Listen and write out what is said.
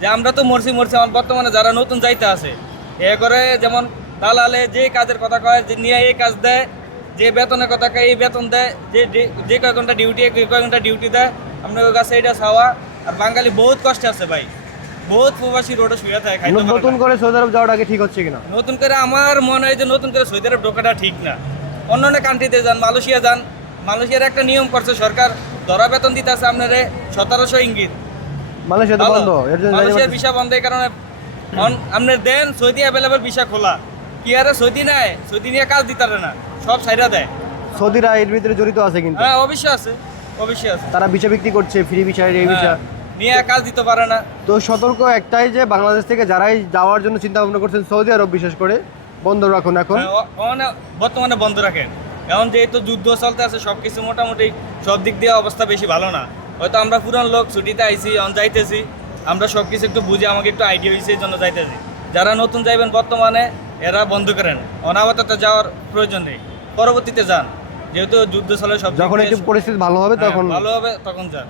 যে আমরা তো মরছি আমার বর্তমানে যারা নতুন যাইতে আছে এ করে যেমন দালালে যে কাজের কথা কয় যে নিয়ে এই কাজ দেয়, যে বেতনের কথা কয় এই বেতন দেয়, যে কয় ঘন্টা ডিউটি কয় ঘন্টা ডিউটি দেয়, আপনার কাছে এইটা চাওয়া। আর বাঙালি বহুত কষ্টে আছে ভাই, বহুত প্রবাসী রোডে শুয়ে থাকে। নতুন করে সৌদি আরব যাওয়াটা কি ঠিক হচ্ছে কিনা? নতুন করে আমার মনে হয় যে নতুন করে সৌদি আরব ঢোকাটা ঠিক না। অন্যান্য কান্ট্রিতে যান, মালয়েশিয়া যান, মালয়েশিয়ার একটা নিয়ম করছে সরকার, ধরা বেতন দিতে আছে আপনার 1700 ইঙ্গিত। মালয়েশিয়া তো বন্ধ, এর জন্য মালয়েশিয়ার ভিসা বন্ধ, এই কারণে আপনার দেন সৌদি অ্যাভেলেবল ভিসা খোলা, কি আরে সৌদি নেয়, সৌদি নিয়ে কাজ দিতে পারে না, সব সাইডা দেয়। সৌদিরা এর ভিতরে জড়িত আছে কিন্তু। হ্যাঁ অবশ্যই আছে, অবশ্যই আছে। তারা ভিসা বিক্রি করছে, ফ্রি ভিসা, এই ভিসা নিয়ে কাজ দিতে পারে না। তো সতর্ক একটাই যে বাংলাদেশ থেকে যারাই যাওয়ার জন্য চিন্তা ভাবনা করছেন সৌদি আরব, বিশেষ করে বন্ধ রাখুন এখন। বর্তমানে বন্ধ রাখেন, এখন যেহেতু যুদ্ধ চলতে আছে, সবকিছু মোটামুটি সব দিক দিয়ে অবস্থা বেশি ভালো না। হয়তো আমরা পুরান লোক ছুটিতে আইছি, অন যাইতেছি, আমরা সবকিছু একটু বুঝে, আমাকে একটু আইডিয়া হয়েছে, এই জন্য যাইতেছি। যারা নতুন যাইবেন বর্তমানে এরা বন্ধ করেন, অনাবত যাওয়ার প্রয়োজন নেই, পরবর্তীতে যান, যেহেতু যুদ্ধ চলে সব। যখন একটু পরিস্থিতি ভালো হবে তখন ভালো হবে তখন যান।